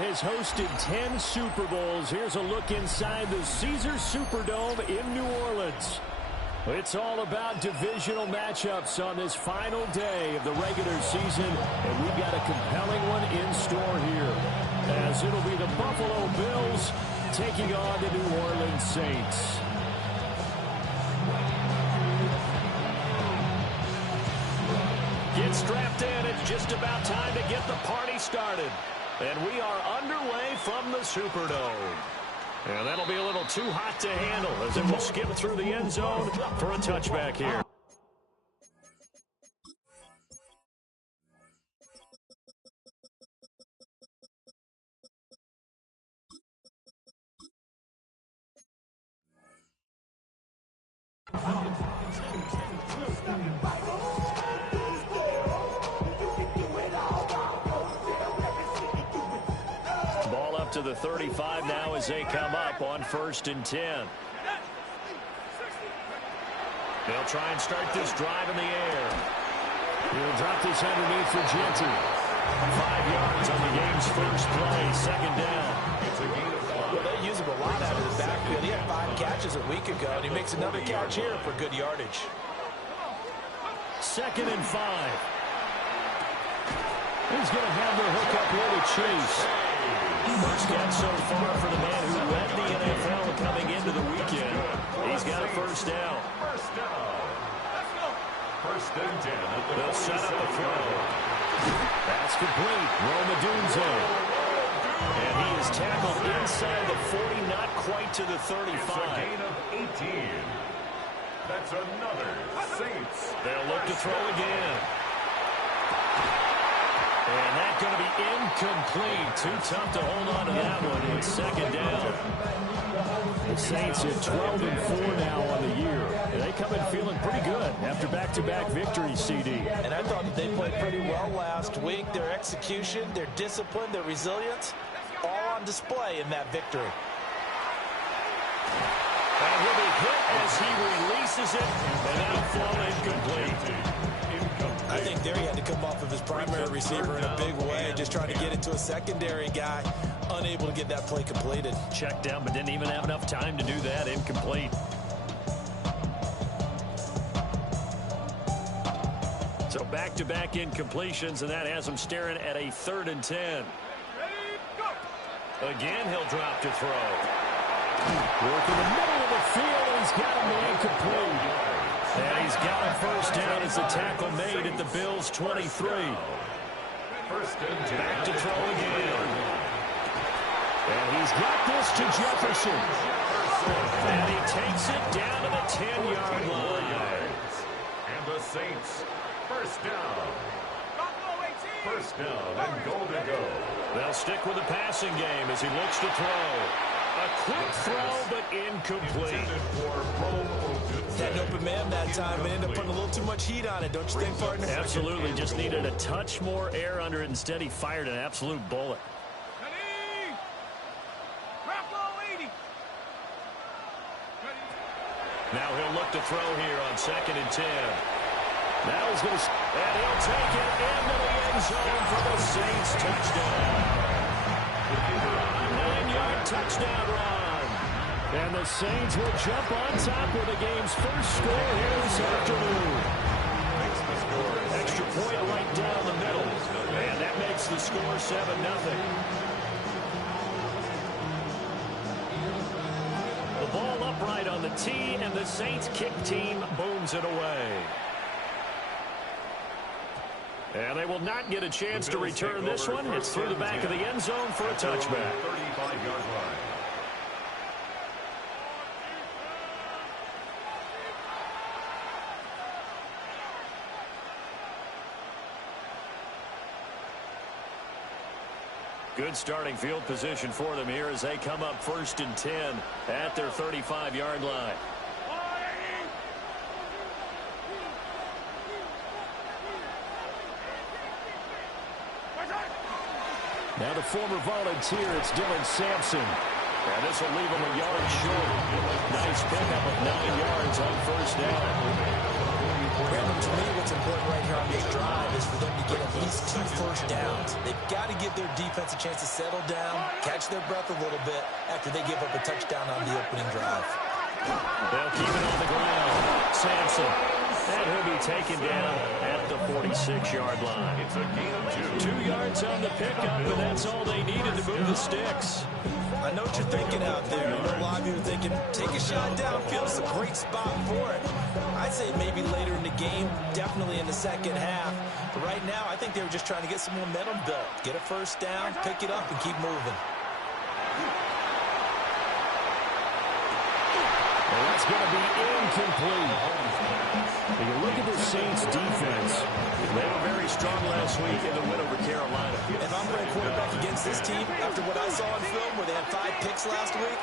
has hosted 10 Super Bowls. Here's a look inside the Caesars Superdome in New Orleans. It's all about divisional matchups on this final day of the regular season, and we've got a compelling one in store here, as it'll be the Buffalo Bills taking on the New Orleans Saints. Get strapped in. It's just about time to get the party started. And we are underway from the Superdome. And that'll be a little too hot to handle as it will skip through the end zone for a touchback here. Ball up to the 35 now as they come up on 1st and 10. They'll try and start this drive in the air. He'll drop this underneath for Genty. 5 yards on the game's first play, 2nd down. Well, they use him a lot out of the backfield. He had 5 catches a week ago, and he makes another catch here for good yardage. 2nd and 5. He's going to have the hook up here to Chase. First catch so far for the man who led the NFL coming into the weekend. He's got a 1st down. First and 10. They'll set up a throw. That's complete. Romadunzo. And he is tackled inside the 40, not quite to the 35. It's a gain of 18. That's another Saints. They'll look to throw again. And that's going to be incomplete. Too tough to hold on to that one. It's 2nd down. The Saints at 12 and 4 now on the year. And they come in feeling pretty good after back-to-back victories, CD. And I thought that they played pretty well last week. Their execution, their discipline, their resilience, all on display in that victory. And he'll be hit as he releases it, and that'll fall incomplete. I think there he had to come off of his primary receiver in a big way, just trying to get it to a secondary guy, unable to get that play completed. Checked down, but didn't even have enough time to do that. Incomplete. So back-to-back incompletions, and that has him staring at a 3rd and 10. Again, he'll drop to throw. Work in the middle of the field, and he's got a man complete. And he's got a 1st down as the tackle made at the Bills' 23. First and 10. Back to throw again. And he's got this to Jefferson. And he takes it down to the 10-yard line. And the Saints, 1st down. 1st down and goal to go. They'll stick with the passing game as he looks to throw. A quick throw, but incomplete. Had an open man that time, but ended up putting a little too much heat on it, don't you think, partner? Absolutely. Just needed a touch more air under it. Instead, he fired an absolute bullet. Now he'll look to throw here on 2nd and 10. Now he's going to... And he'll take it into the end zone for the Saints touchdown. A 9-yard touchdown run. And the Saints will jump on top with the game's first score here this afternoon. Extra point right down the middle. And that makes the score 7-0. The ball upright on the tee, and the Saints kick team booms it away. And they will not get a chance to return this one. It's through the back of the end zone for a touchback. 35-yard line. Good starting field position for them here as they come up 1st and 10 at their 35-yard line. Now the former volunteer, it's Dylan Sampson. And this will leave him a yard short. Nice pickup of 9 yards on 1st down. Brandon, To me, what's important right here on this drive is for them to get at least 2 first downs. They've got to give their defense a chance to settle down, catch their breath a little bit after they give up a touchdown on the opening drive. They'll keep it on the ground. Sampson. And he'll be taken down at the 46-yard line. It's a gain of 2. 2 yards on the pickup, and that's all they needed to move the sticks. I know what you're thinking out there. I know a lot of you are thinking, take a shot downfield. It's a great spot for it. I'd say maybe later in the game, definitely in the second half. But right now, I think they were just trying to get some momentum built. Get a first down, pick it up, and keep moving. And that's going to be incomplete. When you look at the Saints' defense, they were very strong last week in the win over Carolina. If I'm playing quarterback against this team, after what I saw on film where they had 5 picks last week,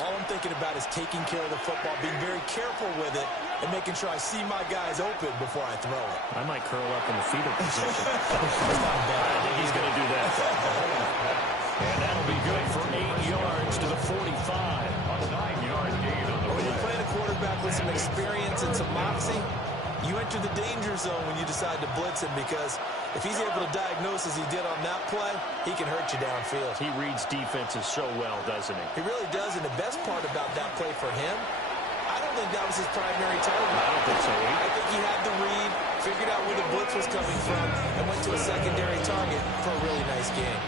all I'm thinking about is taking care of the football, being very careful with it, and making sure I see my guys open before I throw it. I might curl up in the fetal position. That's not bad. I think he's going to do that. And that'll be good for 8 yards to the 45. A 9-yard gain on the When you're play. playing a quarterback with some experience and some moxie, you enter the danger zone when you decide to blitz him, because if he's able to diagnose as he did on that play, he can hurt you downfield. He reads defenses so well, doesn't he? He really does, and the best part about that play for him, I don't think that was his primary target. I don't think so either. I think he had the read, figured out where the blitz was coming from, and went to a secondary target for a really nice game.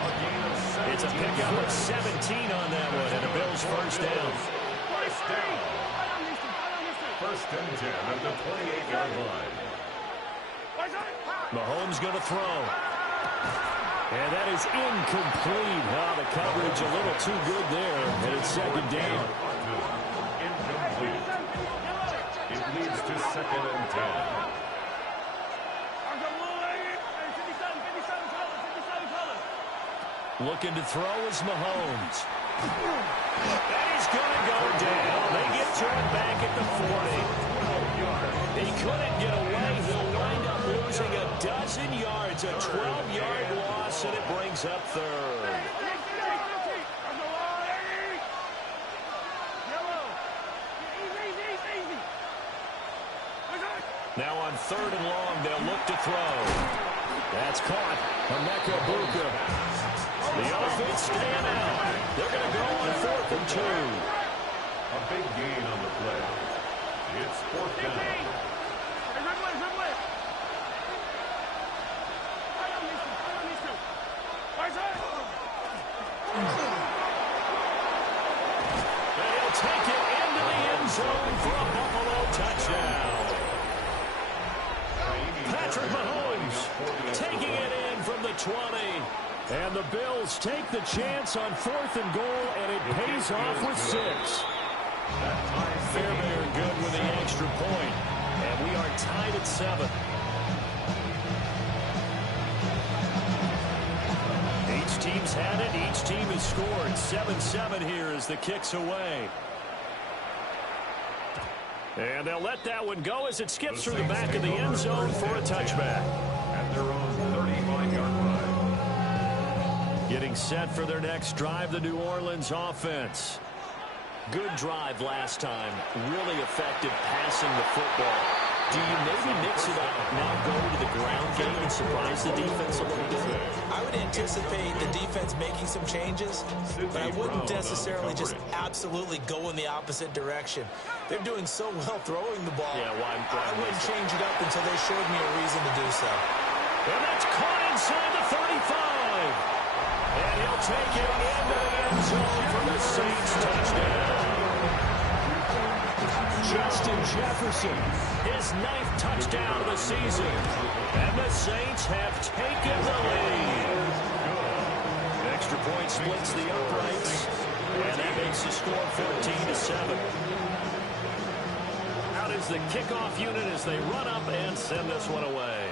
It's a pickup of 17 on that one, and the Bills first down. First down. First and 10 at the 28-yard line. Mahomes going to throw. And that is incomplete. The coverage a little too good there, and it's second down. Incomplete. It leads to second and 10. Looking to throw is Mahomes. And he's going to go down. They get to it back at the 40. He couldn't get away. He'll wind up losing a dozen yards, a 12-yard loss, and it brings up third. Now on third and long, they'll look to throw. That's caught. Emeka Buka. The offense staying out. They're going to go on 4th and 2. A big gain on the play. It's 4th down. And he'll take it into the end zone for a Buffalo touchdown. Patrick Mahomes taking it in from the 20. And the Bills take the chance on 4th and goal, and it pays off with 6. Fairbairn good with the extra point. And we are tied at 7. Each team's had it. Each team has scored. 7-7 here as the kick's away. And they'll let that one go as it skips through the back of the end zone for a touchback. At their own 35-yard line. Getting set for their next drive, the New Orleans offense. Good drive last time. Really effective passing the football. Do you maybe mix it up, now go to the ground game and surprise the defense a little bit? I would anticipate the defense making some changes, but I wouldn't necessarily just absolutely go in the opposite direction. They're doing so well throwing the ball. Yeah, why I wouldn't change it up until they showed me a reason to do so. And that's caught inside the 35. And he'll take it into the end zone for the Saints touchdown. Justin Jefferson, his 9th touchdown of the season. And the Saints have taken the lead. Extra point splits the uprights. And that makes the score 14-7. Out is the kickoff unit as they run up and send this one away.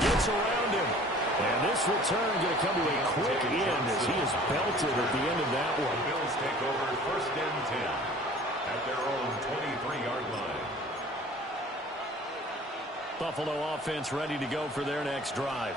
Gets around him. And this return going to come to a quick end as he is belted at the end of that one. The Bills take over 1st and 10 at their own 23-yard line. Buffalo offense ready to go for their next drive.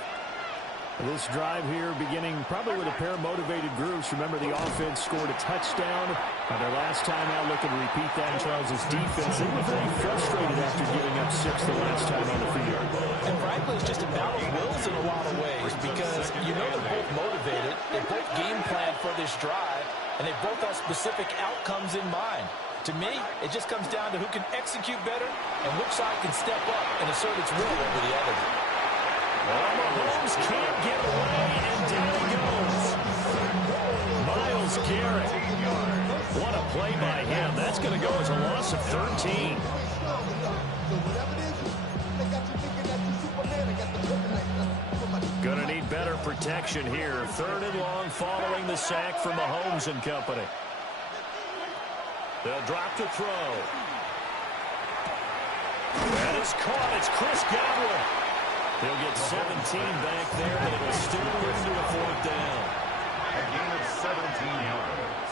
This drive here beginning probably with a pair of motivated groups. Remember, the offense scored a touchdown on their last time out. Looking to repeat that in Charles's defense. They were very frustrated after giving up 6 the last time on the field. And frankly, it's just a battle of wills in a lot of ways because you know they're both motivated. They both game plan for this drive, and they both have specific outcomes in mind. To me, it just comes down to who can execute better and which side can step up and assert its will over the other. Mahomes can't get away, and down he goes. Myles Garrett. What a play by him. That's going to go as a loss of 13. Going to need better protection here. 3rd and long following the sack from Mahomes and company. They'll drop to throw. That is caught. It's Chris Godwin. He'll get 17 back there, but it'll still into a 4th down. A gain of 17 yards.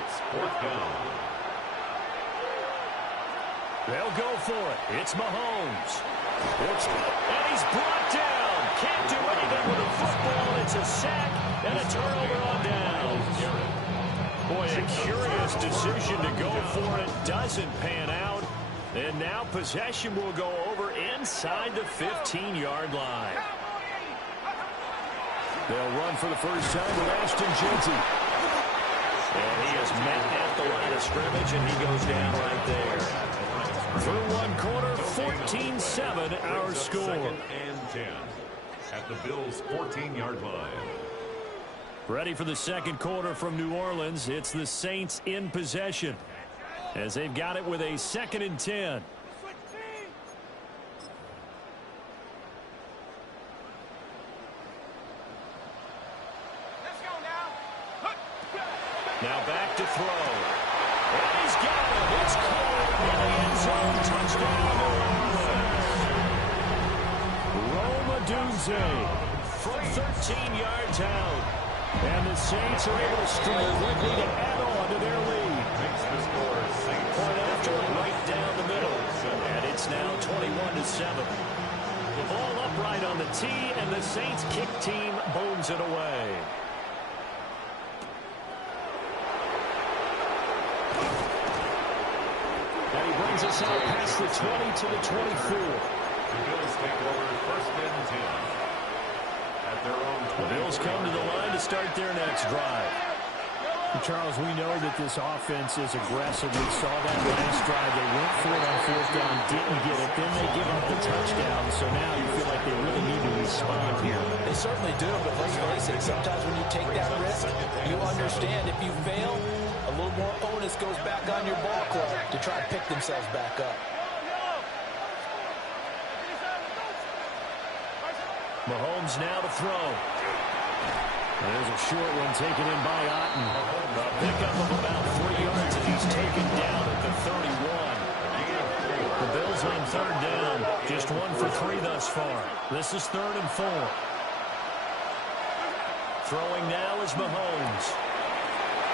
It's 4th down. They'll go for it. It's Mahomes. And he's brought down. Can't do anything with a football. It's a sack and a turnover on down. Boy, a curious decision to go for it. Doesn't pan out. And now possession will go over inside the 15-yard line. They'll run for the first time with Ashton Jeanty. And he is met at the line of scrimmage, and he goes down right there. Through one quarter, 14-7 our score. 2nd and 10 at the Bills' 14-yard line. Ready for the second quarter from New Orleans. It's the Saints in possession, as they've got it with a 2nd and 10. Now back to throw. And he's got it. It's caught in the end zone. Touchdown, New Orleans. Roma Dunze from 13 yards out. And the Saints are able to strike quickly to add on to their lead. Makes the score Saints. Point after right down the middle. And it's now 21-7. The ball upright on the tee, and the Saints kick team booms it away. And he brings us out past the 20 to the 24. The Bills take over 1st and 10. At their own 20. The Bills come to the line to start their next drive. Charles, we know that this offense is aggressive. We saw that last drive. They went for it on 4th down, didn't get it. Then they give up the touchdown. So now you feel like they really need to respond here. They certainly do, but let's face it, sometimes when you take that risk, you understand if you fail, a little more onus goes back on your ball club to try and pick themselves back up. Mahomes now to throw. There's a short one taken in by Otten. A pickup of about 3 yards, and he's taken down at the 31. The Bills on 3rd down. Just 1 for 3 thus far. This is 3rd and 4. Throwing now is Mahomes.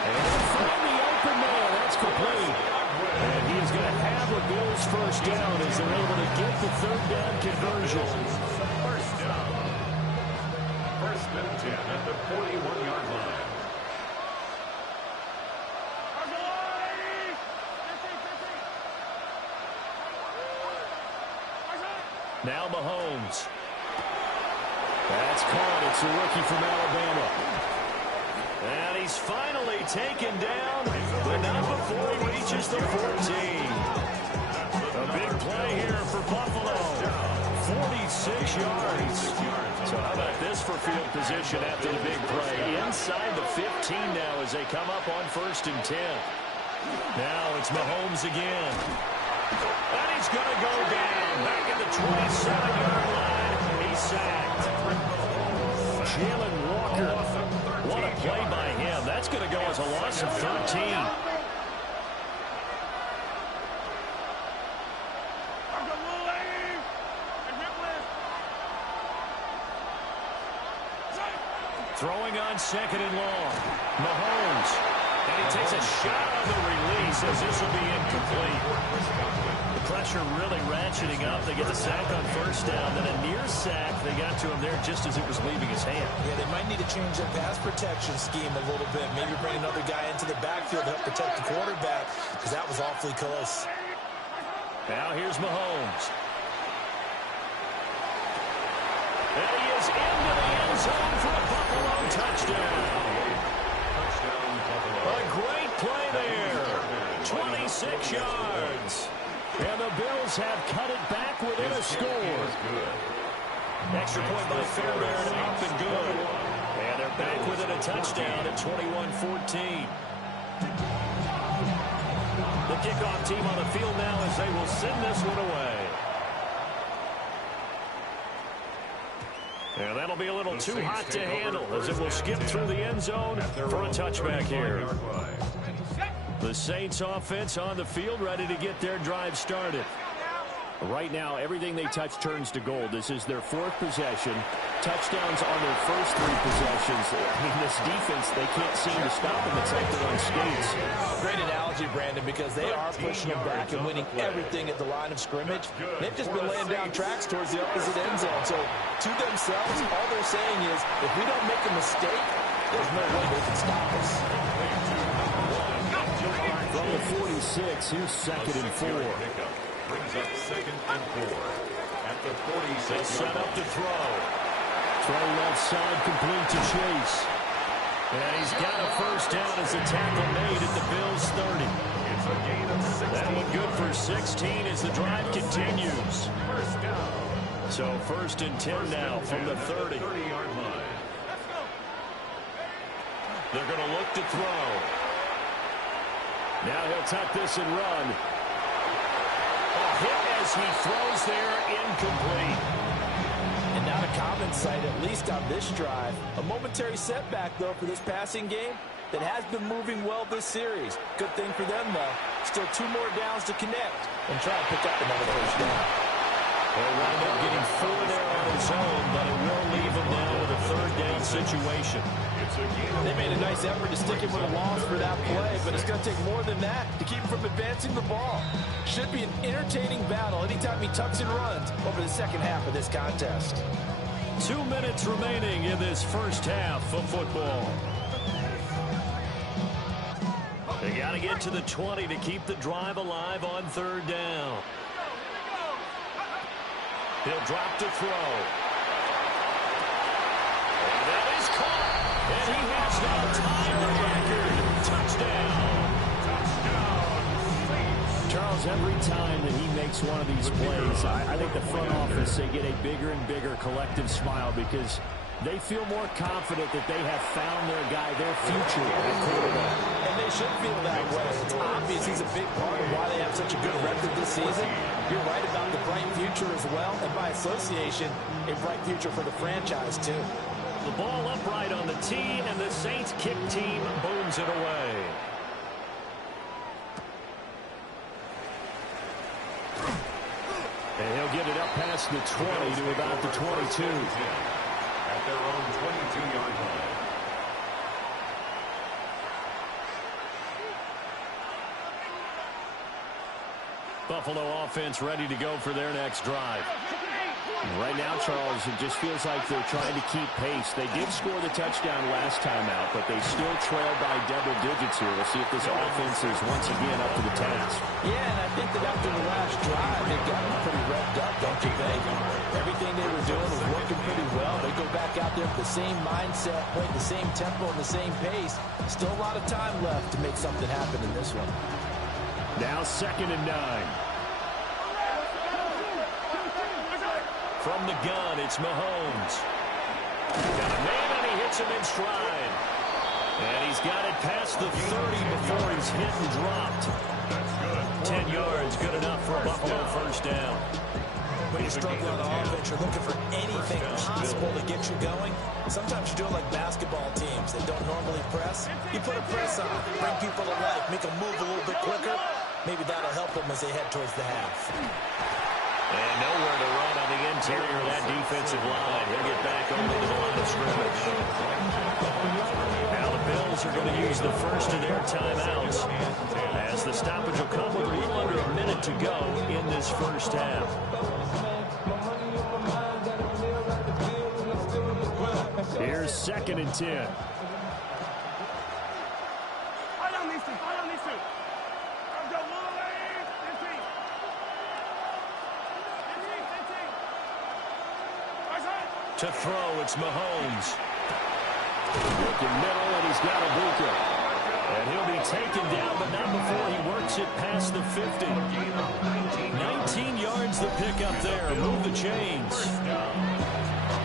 And they'll find the open man. That's complete. And he is going to have a Bills first down as they're able to get the 3rd down conversion. First down. 1st and 10 at the 41-yard line. Now Mahomes. That's caught. It's a rookie from Alabama. And he's finally taken down, but not before he reaches the 14. A big play here for Buffalo. 46 yards. So how about this for field position after the big play? Inside the 15 now as they come up on 1st and 10. Now it's Mahomes again. And he's going to go down. Back at the 27-yard line. He's sacked. Jalen Walker. What a play by him. That's going to go as a loss of 13. Throwing on 2nd and long. Mahomes. And he takes a shot on the release as this will be incomplete. The pressure really ratcheting up. They get the sack on first down, then a near sack. They got to him there just as it was leaving his hand. Yeah, they might need to change their pass protection scheme a little bit. Maybe bring another guy into the backfield to help protect the quarterback, because that was awfully close. Now here's Mahomes. And he is into the end zone for a Buffalo touchdown. A great play there. 26 yards. And the Bills have cut it back within a score. Extra point by Fairbairn, up and good. And they're back within a touchdown at 21-14. The kickoff team on the field now as they will send this one away. And that'll be a little too hot to handle as it will skip through the end zone for a touchback here. The Saints offense on the field ready to get their drive started. Right now, everything they touch turns to gold. This is their fourth possession. Touchdowns on their first three possessions. I mean, this defense, they can't seem to stop them. It's like they're on skates. Great analogy, Brandon, because they are pushing them back and winning everything at the line of scrimmage. They've just been laying down tracks towards the opposite end zone. So, to themselves, all they're saying is, if we don't make a mistake, there's no way they can stop us. From the 46, here's 2nd and 4. Brings up 2nd and 4 at the 46. They set up to throw. Throw left side complete to Chase. And he's got a first down as a tackle made at the Bills 30. It's a gain of 16. That one good for 16 as the drive continues. First down. So 1st and 10 now from the 30. 30-yard line. They're going to look to throw. Now he'll tuck this and run. A hit as he throws there, incomplete. And not a common sight, at least on this drive. A momentary setback, though, for this passing game that has been moving well this series. Good thing for them, though. Still 2 more downs to connect and try to pick up another first down. He'll wind up getting 4 there on his own, but it will leave him now with a 3rd down situation. They made a nice effort to stick him with a loss for that play, but it's going to take more than that to keep him from advancing the ball. Should be an entertaining battle anytime he tucks and runs over the second half of this contest. 2 minutes remaining in this first half of football. They got to get to the 20 to keep the drive alive on 3rd down. He'll drop to throw. And that is caught. And he has now tied the record. Touchdown. Charles, every time that he makes one of these plays, I think the front office, they get a bigger and bigger collective smile because they feel more confident that they have found their guy, their future at quarterback. And they should feel that way. It's obvious he's a big part of why they have such a good record this season. You're right about the bright future as well, and by association, a bright future for the franchise, too. The ball upright on the tee, and the Saints kick team booms it away. And he'll get it up past the 20 to about the 22. At their own 22-yard line. Buffalo offense ready to go for their next drive. Right now, Charles, it just feels like they're trying to keep pace. They did score the touchdown last time out, but they still trail by double digits here. We'll see if this offense is once again up to the task. Yeah, and I think that after the last drive, they got them pretty revved up, don't you think? Everything they were doing was working pretty well. They go back out there with the same mindset, playing the same tempo and the same pace. Still a lot of time left to make something happen in this one. Now 2nd and 9. From the gun, it's Mahomes. Got a man, and he hits him in stride. And he's got it past the 30 before he's hit and dropped. 10 yards, good enough for a Buffalo first down. When you struggle on offense, you're looking for anything possible to get you going. Sometimes you do it like basketball teams that don't normally press. You put a press on, bring people to life, make them move a little bit quicker. Maybe that'll help them as they head towards the half. And nowhere to run on the interior of that defensive line. He'll get back over to the line of scrimmage. Now the Bills are going to use the first of their timeouts, as the stoppage will come with a little under a minute to go in this first half. Here's 2nd and 10. To throw, it's Mahomes. Looking middle, and he's got Ibuka. And he'll be taken down, but not before he works it past the 50. 19 yards the pickup there. Move the chains.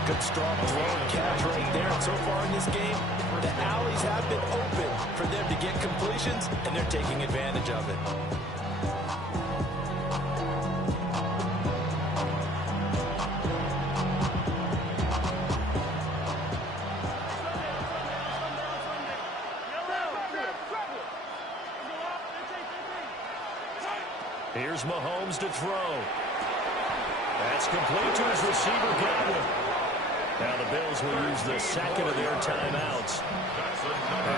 Good strong throw and catch right there. And so far in this game, the alleys have been open for them to get completions, and they're taking advantage of it. Here's Mahomes to throw. That's complete to his receiver, Godwin. Now the Bills will use the second of their timeouts,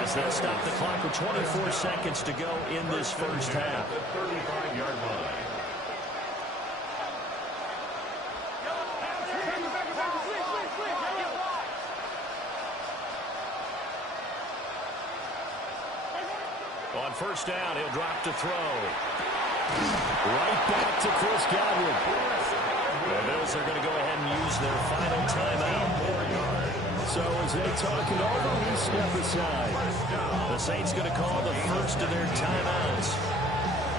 as they'll stop the clock with 24 seconds to go in this first half. 35-yard line. On first down, he'll drop to throw. Right back to Chris Godwin. The Bills are going to go ahead and use their final timeout. So as they talk it over, we step aside. The Saints going to call the first of their timeouts.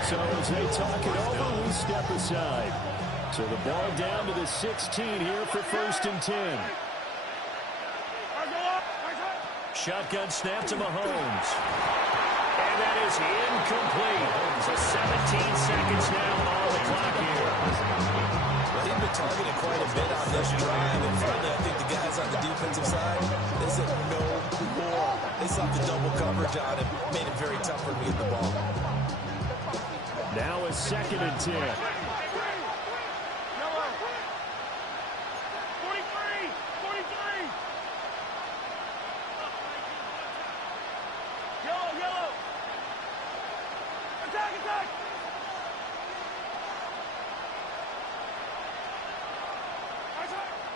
So as they talk it over, we step aside. So the ball down to the 16 here for 1st and 10. Shotgun snap to Mahomes. And that is incomplete. So 17 seconds now on the clock here. Well, he's been targeted quite a bit on this drive. And finally, I think the guys on the defensive side, they said no more. They saw the double coverage on him. Made it very tough for him to get the ball. Now a 2nd and 10.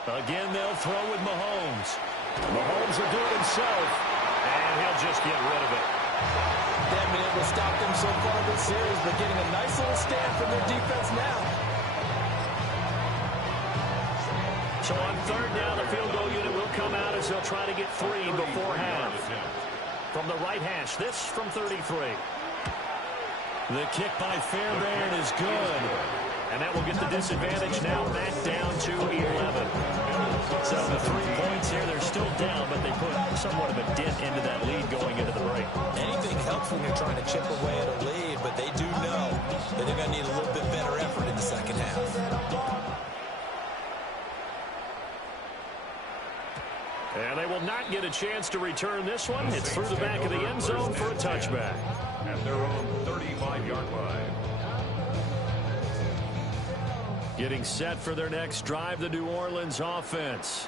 Again, they'll throw with Mahomes. Mahomes will do it himself, and he'll just get rid of it. They haven't been able to stop them so far this series, but getting a nice little stand from their defense now. So on 3rd down, the field goal unit will come out as they'll try to get 3 before half. From the right hash, this from 33. The kick by Fairbairn is good. And that will get the disadvantage now back down to 11. So the 3 points here, they're still down, but they put somewhat of a dent into that lead going into the break. Anything helps when you're trying to chip away at a lead, but they do know that they're going to need a little bit better effort in the second half. And they will not get a chance to return this one. It's through the back of the end zone for a touchback. At their own 35-yard line. Getting set for their next drive, the New Orleans offense.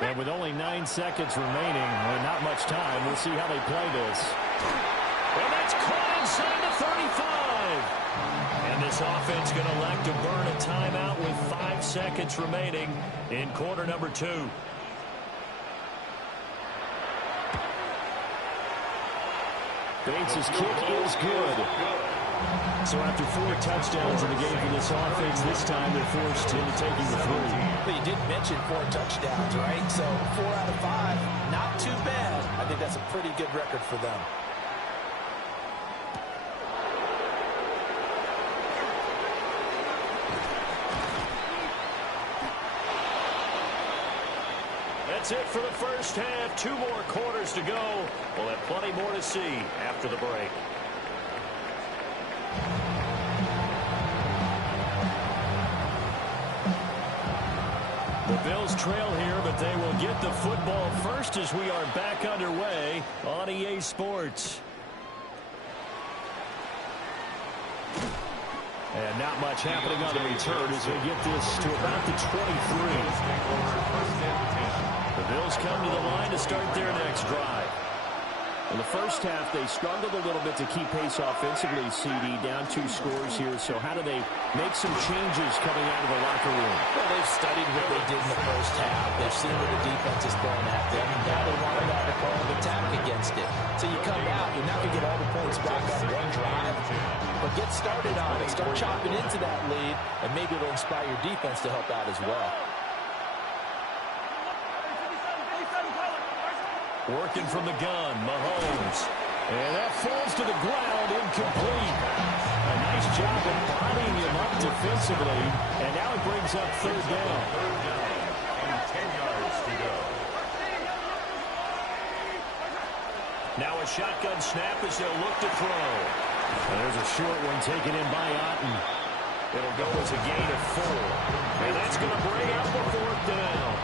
And with only 9 seconds remaining, and not much time, we'll see how they play this. Well, that's caught inside the 35. And this offense going to elect to burn a timeout with 5 seconds remaining in quarter number 2. Bates' kick is good. So after 4 touchdowns in the game for this offense, this time they're forced into taking the 3. But you did mention 4 touchdowns, right? So 4 out of 5, not too bad. I think that's a pretty good record for them. That's it for the first half. 2 more quarters to go. We'll have plenty more to see after the break. The Bills trail here, but they will get the football first as we are back underway on EA Sports. And not much happening on the return as they get this to about the 23. The Bills come to the line to start their next drive. In the first half, they struggled a little bit to keep pace offensively, CD, down 2 scores here. So how do they make some changes coming out of the locker room? Well, they've studied what they did in the first half. They've seen what the defense is throwing at them. Now they want to have a plan of attack against it. So you come out, you're not going to get all the points back on one drive, but get started on it. Start chopping into that lead, and maybe it'll inspire your defense to help out as well. Working from the gun, Mahomes. And that falls to the ground, incomplete. A nice job embodying him up defensively. And now it brings up third down. And 10 yards to go. Now a shotgun snap as they'll look to throw. And there's a short one taken in by Otten. It'll go as a gain of 4. And that's going to bring up the 4th down.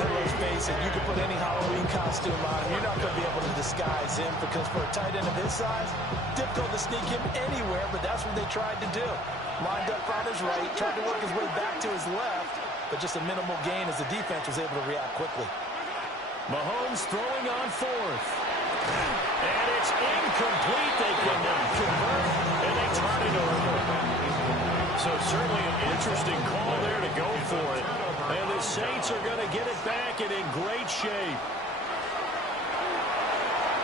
Let's face it, you can put any Halloween costume on him. You're not going to be able to disguise him because for a tight end of his size, difficult to sneak him anywhere, but that's what they tried to do. Lined up on his right, tried to work his way back to his left, but just a minimal gain as the defense was able to react quickly. Mahomes throwing on 4th. And it's incomplete. They cannot convert, and they turn it over. So certainly an interesting call there to go for it. And the Saints are going to get it back and in great shape.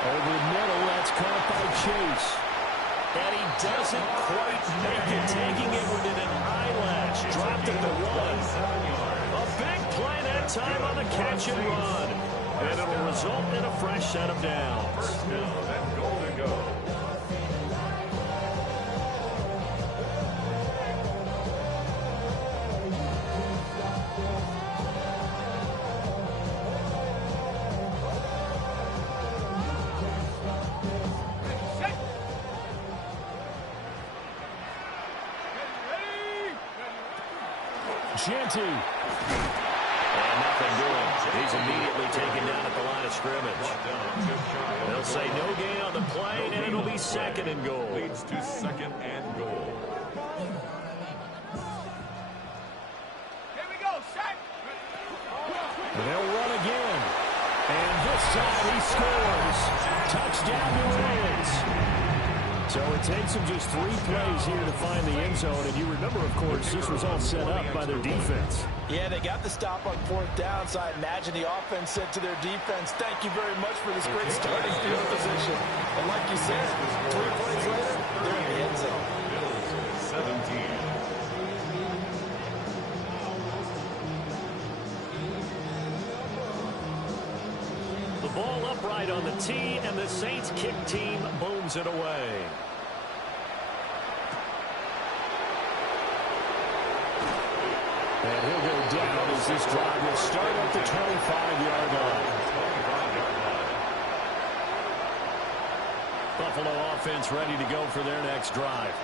Over the middle, that's caught by Chase. And he doesn't quite make it, taking it within an eyelash. Dropped at the 1. A big play that time on the catch and run. And it'll result in a fresh set of downs. First down and goal to go. Genty. And nothing doing. He's immediately taken down at the line of scrimmage. They'll say no gain on the play, and it'll be 2nd and goal. Leads to 2nd and goal. Here we go, set. They'll run again. And this time he scores. Touchdown, New Orleans. So it takes them just 3 plays here to find the end zone. And you remember, of course, this was all set up by their defense. Yeah, they got the stop on 4th down, so I imagine the offense said to their defense, thank you very much for this great starting field position. And like you said, 3 plays later, they're in the end zone. Bills 17. The ball upright on the tee, and the Saints kick team booms it away. And he'll go down as this drive will start at the 25-yard line. Buffalo offense ready to go for their next drive.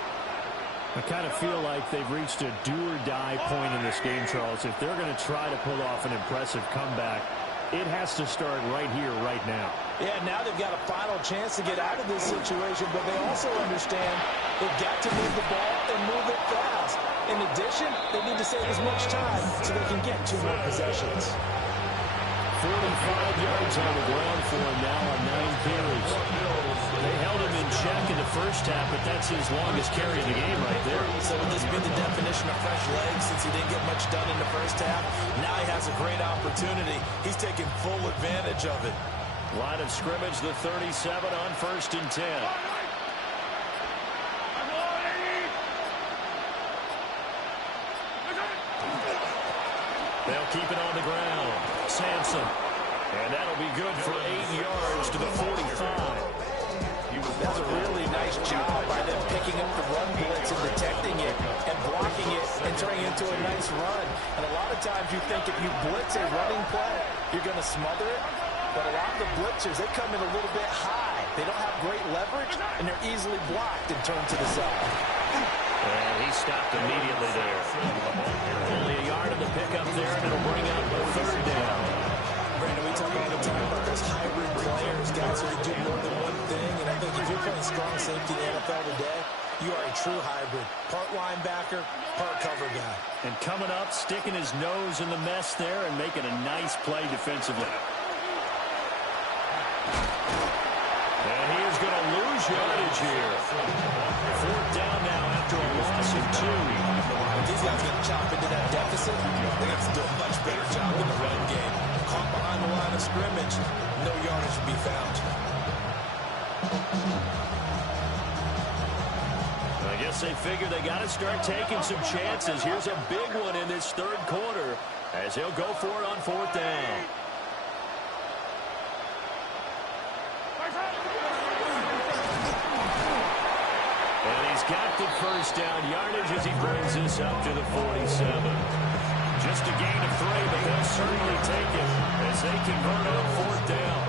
I kind of feel like they've reached a do-or-die point in this game, Charles. If they're going to try to pull off an impressive comeback, it has to start right here, right now. Yeah, now they've got a final chance to get out of this situation, but they also understand they've got to move the ball and move it fast. In addition, they need to save as much time so they can get 2 more possessions. 45 yards on the ground for him now on 9 carries. They held him in check in the first half, but that's his longest carry of the game right there. So would this be the definition of fresh legs since he didn't get much done in the first half? Now he has a great opportunity. He's taking full advantage of it. Line of scrimmage, the 37 on 1st and 10. They'll keep it on the ground. Sampson. And that'll be good for 8 yards to the 45. That's a really nice job by them picking up the run blitz and detecting it and blocking it and turning it into a nice run. And a lot of times you think if you blitz a running play, you're going to smother it. But a lot of the blitzers, they come in a little bit high. They don't have great leverage, and they're easily blocked and turned to the side. And he stopped immediately there. Only a yard of the pickup there, and it'll bring up a 3rd down. Brandon, we talk all the time about those hybrid players, guys who can do more than one thing. And I think if you're playing strong safety in the NFL today, You are a true hybrid. Part linebacker, part cover guy. And coming up, sticking his nose in the mess there and making a nice play defensively. And he is going to lose yardage here. 4th down now after a loss of 2. If these guys are going to chop into that deficit, they got to do a much better job in the run game. Caught behind the line of scrimmage, no yardage to be found. I guess they figure they got to start taking some chances. Here's a big one in this 3rd quarter as he'll go for it on 4th down. And he's got the 1st down yardage as he brings this up to the 47. Just a gain of 3, but they'll certainly take it as they convert on 4th down.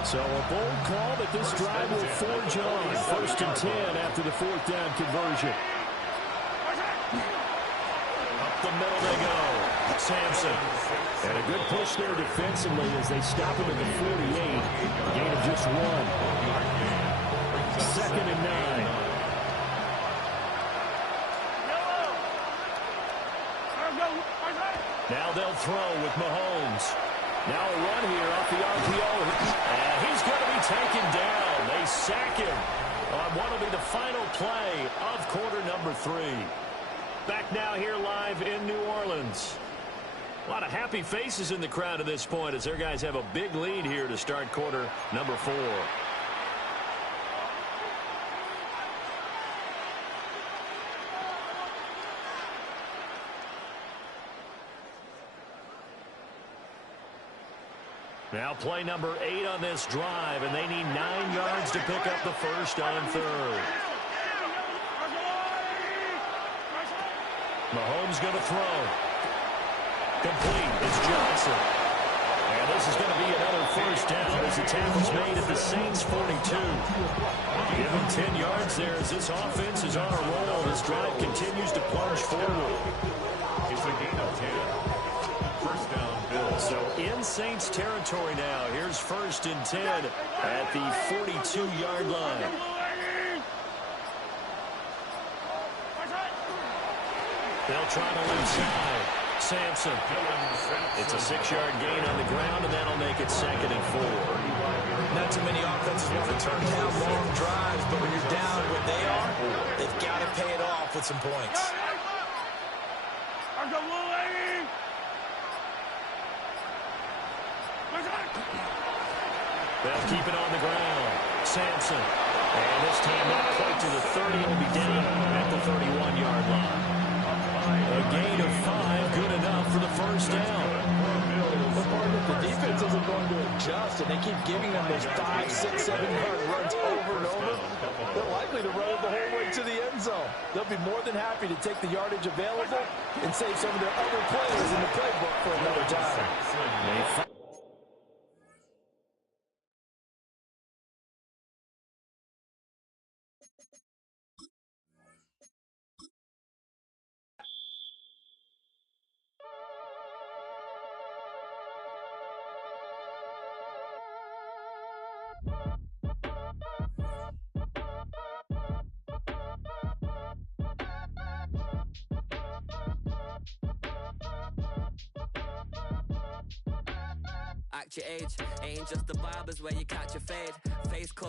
So a bold call, but this drive will forge on. 1st and 10 after the 4th down conversion. Up the middle they go. Sampson. And a good push there defensively as they stop him at the 48. A gain of just 1. 2nd and 9. Now they'll throw with Mahomes. Now a run here off the RPO. And he's going to be taken down. They sack him on what will be the final play of quarter number 3. Back now here live in New Orleans. A lot of happy faces in the crowd at this point as their guys have a big lead here to start quarter number 4. Now play number 8 on this drive, and they need 9 yards to pick up the 1st on 3rd. Mahomes going to throw. Complete. It's Johnson. And this is going to be another 1st down as the tackle's made at the Saints' 42. Give him 10 yards there as this offense is on a roll. This drive continues to plunge forward. It's a gain of 10. So in Saints territory now. Here's 1st and 10 at the 42-yard line. They'll try to inside. Sampson. It's a 6-yard gain on the ground, and that'll make it 2nd and 4. Not too many offenses want to turn down long drives, but when you're down what they are, they've got to pay it off with some points. They'll keep it on the ground. Sampson. And this time not quite to the 30. Will be down at the 31-yard line. A gain of 5, good enough for the 1st down. The defense isn't going to adjust, and they keep giving them those 5, 6, 7-yard runs over and over. They're likely to run it the whole way to the end zone. They'll be more than happy to take the yardage available and save some of their other players in the playbook for another time. Act your age, ain't just the barbers where you catch your fade. Face cover.